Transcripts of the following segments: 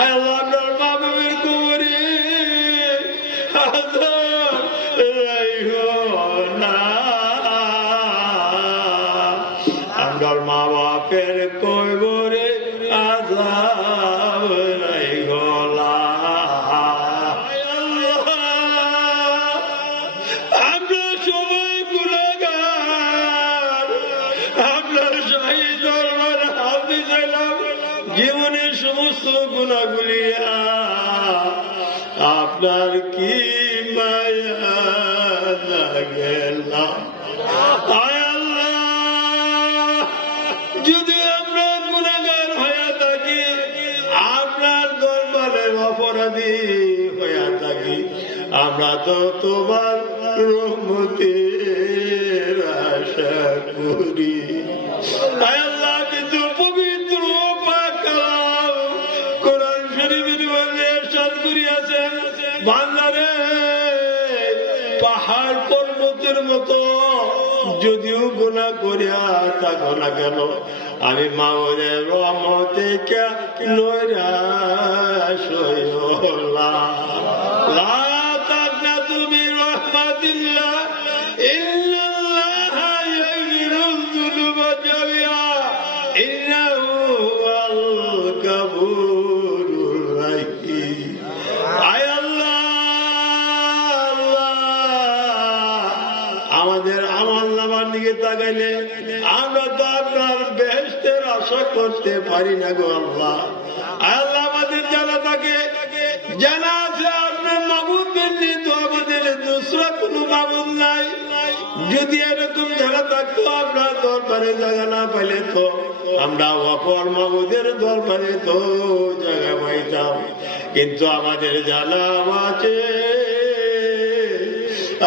আল্লাহ আপনার সমস্ত গুণাগুলি আপনার কি মায়া লাগেলাম যদি আমরা গুণাগার হয়ে থাকি, আপনার দরবারের অপরাধী হয়ে থাকি, আমরা তো তোমার রহমতের আশা করি। যদিও গুণা করিয়া থাকো না কেন আমি লা তাকনাতু মির রাহমাতিল্লাহ ইন্নাল্লাহা ইয়াগফিরুয যুনুবা করতে পারি না গো আল্লাহ। আল্লাহ আমাদের জানা থাকে। জানা আছে আপনার মাবুদ মেনলে তো আমাদের দোসরা কোনো মাবুদ নাই। যদি এরকম জানা থাকতো আপনার দরবারে জায়গা না পাইলে তো আমরা অপর মাবুদের দরবারে তো জায়গা পাইতাম। কিন্তু আমাদের জানা আছে।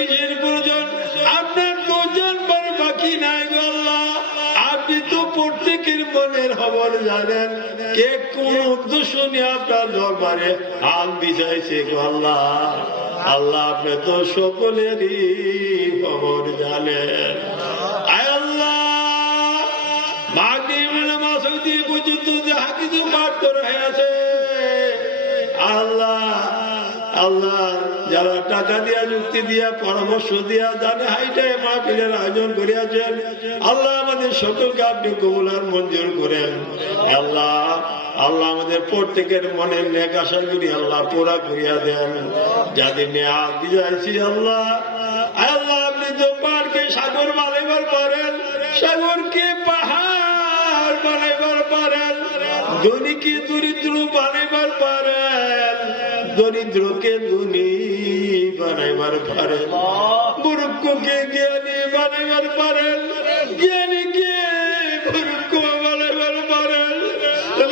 কিসের প্রয়োজন আপনার বাকি নাই গো আল্লাহ। আপনি তো প্রত্যেকের মনের খবর জানেন। কে কোন উদ্দেশ্য নিয়ে আপনার দরবারে হাল বিছাইছে গো আল্লাহ? আপনি তো সকলেরই খবর জানেন। আল্লাহ আল্লাহ। যারা টাকা দিয়া, যুক্তি দিয়া, পরামর্শ দিয়া জানে হাইটাই মাহফিলের আয়োজন করিয়াছেন, আল্লাহ আমাদের সকলকে আপনি কবুলার মঞ্জুর করেন। আল্লাহ আল্লাহ আমাদের প্রত্যেকের মনের নেক আশা করি আল্লাহ পুরা করিয়া দেন। যাদের নেয়া দিয়েছি আল্লাহ আল্লাহ আপনি তো পাহাড়কে সাগর বানাইবার পারেন, সাগরকে পাহাড় বানাইবার পারেন, ধনীকে দরিদ্র বানাইবার পারেন। দরিদ্রকে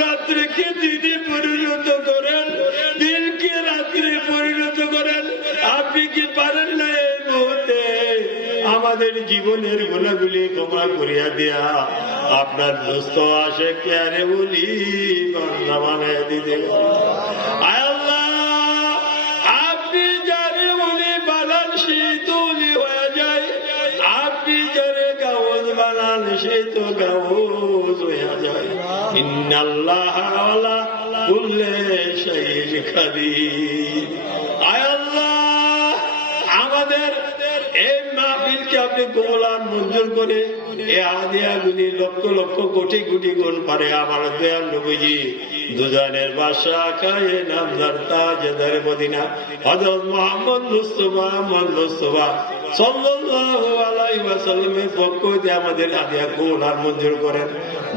রাত্রিকে পরিণত করেন, দিনকে রাত্রে পরিণত করেন। আপনি কি পারেন না এই মুহূর্তে? আমাদের জীবনের গুণাগুলি ক্ষমা করিয়া দেয়া। আপনার দোস্ত আসে কেয়ারে বলি দিতে। আয় আমাদের এই মাহফিলকে আপনি গোলাম মঞ্জুর করে এ আদিয়া গুলি লক্ষ লক্ষ কোটি কোটি গুণ পারে আমার দয়াল নবীজি। দুজনের বাসা খায়ে নামদার তাজদার মদিনা। হযরত মুহাম্মদ মুস্তাফা মুহাম্মদ মুস্তাফা সাল্লাল্লাহু আলাইহি ওয়াসাল্লামের পক্ষ আমাদের আদিয়া গোলাম মঞ্জুর করেন।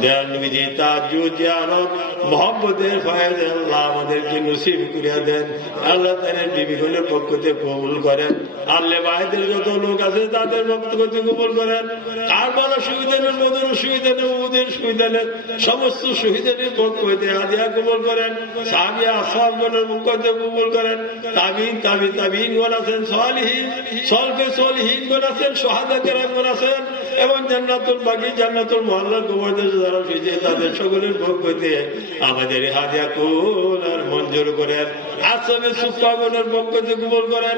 দেয়াল নবীজি তাজু জিয়ারত। মোহাম্মদের আল্লাহ আমাদেরকে নসিব করিয়া দেন। আল্লাহ তাদের বিবিগুলোর পক্ষ থেকে কবুল করেন। আল্লাহ ভাইদের যত লোক আছে তাদের বক্তব্য কবুল করেন। আর বলা সুবিধানের মতন সুবিধা নেই ওদের সুবিধা নেই সমস্ত সুবিধানের পক্ষ হইতে আদিয়া কবুল করেন। সাবিয়া আসামগণের পক্ষ হইতে কবুল করেন। তাবিন তাবি তাবিন গণ সলহীন, সলফে সলহীন গণ আছেন সোহাদা কেরাম গণ এবং জান্নাতুল বাকি, জান্নাতুল মহল্লার গোবরদের যারা শুয়েছে, তাদের সকলের পক্ষ হইতে আমাদের হাদিয়া কুল আর মঞ্জুর করেন। সুপাগনের পক্ষ হইতে কবুল করেন।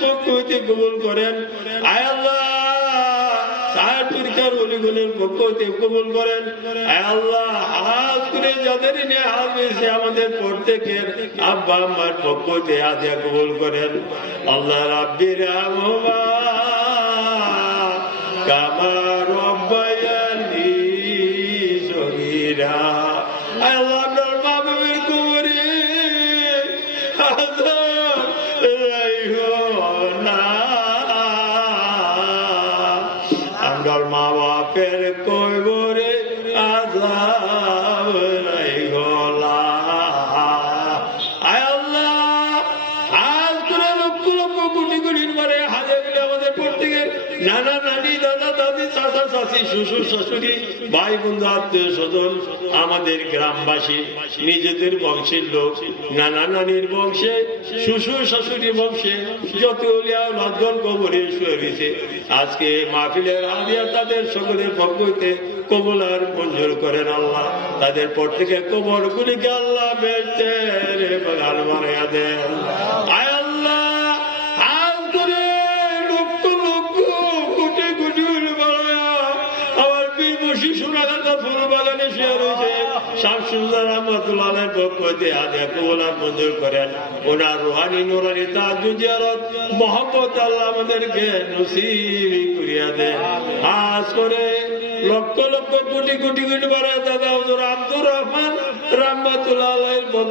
পক্ষ হইতে করেন। আয় আল্লাহ আমাদের প্রত্যেকের আব্বা আম্মার পক্ষ হইতে আদিয়া কবুল করেন। আল্লাহ রাব্বির আমা কামার রব্বায়ানি সগীরা আল্লাহ আপনার মা বাবার কুমরি আমার মা গলা। আয় আল্লাহ, আজ করে লক্ষ লক্ষ কোটি আমাদের প্রত্যেকের নানা নানি চাচা শ্বশুর শাশুড়ি ভাই বন্ধু, আত্মীয় স্বজন, আমাদের গ্রামবাসী, নিজেদের বংশের লোক, নানা নানির বংশে শ্বশুর শাশুড়ি বংশে, যত লজ্জন কবরে শুয়ে রয়েছে। আজকে মাহফিলের আলিয়া তাদের সকলের পক্ষ কবল আর মঞ্জুর করেন আল্লাহ। তাদের পর থেকে কবর গুলিকে আল্লাহ বেচতে রে, বাগান বানাইয়া দেন। শামসুল্লাহ হইতে আদিয়া কবল আর মঞ্জুর করেন। ওনার রুহানি নুরানি তাজু জিয়ারত। মোহাম্মদ আল্লাহ আমাদেরকে নসিব করিয়া দেন। আজ করে লক্ষ লক্ষ কোটি কোটি কোটি বারে দাদা হুজুর আব্দুর রহমান রহমতুল্লাহ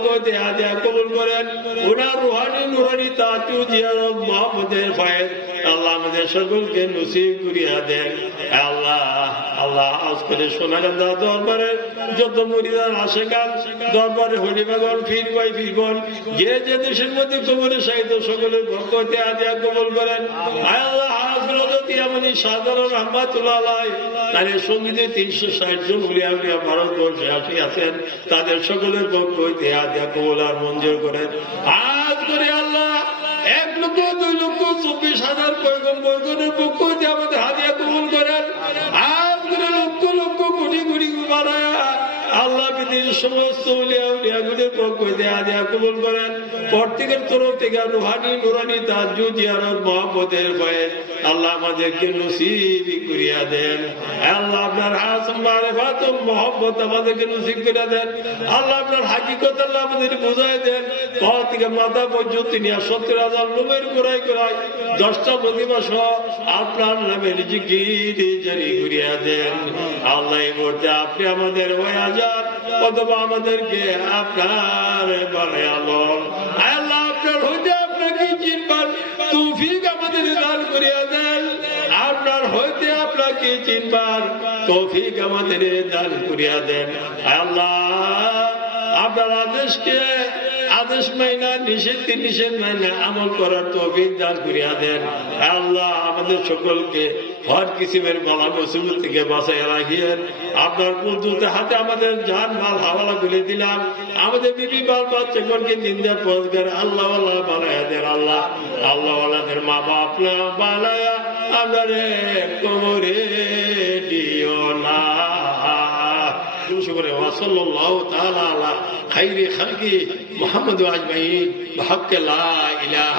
হইতে আদিয়া কবুল করেন। ওনার রুহানি নুরানি তাজু জিয়ারত মোহাম্মদের ফায়েজ। আল্লাহ আমাদের সকলকে নসিব করিয়া দেন। আল্লাহ আল্লাহ আজ করে সোনাগান্ধা দরবারের যত মরিদার আশেকান দরবারে হরিবাগন, ফিরবাই ফিরবন, যে যে দেশের মধ্যে কবরে সাহিত্য সকলের হইতে আদিয়া কবল করেন। আল্লাহ তাদের আসি সকলের পক্ষ মঞ্জুর করেন। আজ করে আল্লাহ এক লক্ষ, দুই লক্ষ চব্বিশ হাজার পয়গম বৈগনের পক্ষ সমস্ত উলিয়া উলিয়াগুলির পক্ষ হইতে হাদিয়া কবুল করেন। প্রত্যেকের তরফ থেকে রুহানি, নুরানি তাজু জিয়ারত মহাপদের ভয়ে আল্লাহ আমাদেরকে নসিবি করিয়া দেন। আল্লাহ, আপনার মারেফাত মোহাম্মত আমাদেরকে নসিব করে দেন। আল্লাহ, আপনার হাকিকত আল্লাহ আমাদের বুঝাই দেন। পর থেকে মাথা পর্যন্ত নিয়ে সত্তর হাজার লোমের গোড়াই করাই দশটা প্রতিমা সহ আপনার নামে জিকির জারি করিয়া দেন। আল্লাহ মুহূর্তে আপনি আমাদের ওই হাজার অথবা আমাদেরকে আপনার বলে আলো। আল্লাহ, আপনার হইতে আপনাকে চিনবার তৌফিক আমাদের দান করিয়া দেন। আপনার হইতে আপনাকে চিনবার তৌফিক আমাদের দান করিয়া দেন। আল্লাহ, আপনার আদেশকে আদেশ মাইনা, নিষেধ নিষেধ মাইনা আমল করার তৌফিক দান করিয়া দেন। আল্লাহ, আমাদের সকলকে হর কিসিমের বলা মুসিবত থেকে বাঁচাই রাখিয়েন আপনার কুদ্দুতে হাতে আমাদের জান মাল হাওয়ালা তুলে দিলাম আমাদের বিবি বাল বাচ্চাগণকে নিন্দার পথগার আল্লাহ আল্লাহ বানায়া দেন আল্লাহ আল্লাহ আল্লাহদের মা বাপ না বানায়া আমারে কোমরে দিও না شكرا وصلى الله تعالى على خير خلق محمد أجمعين بحق لا إله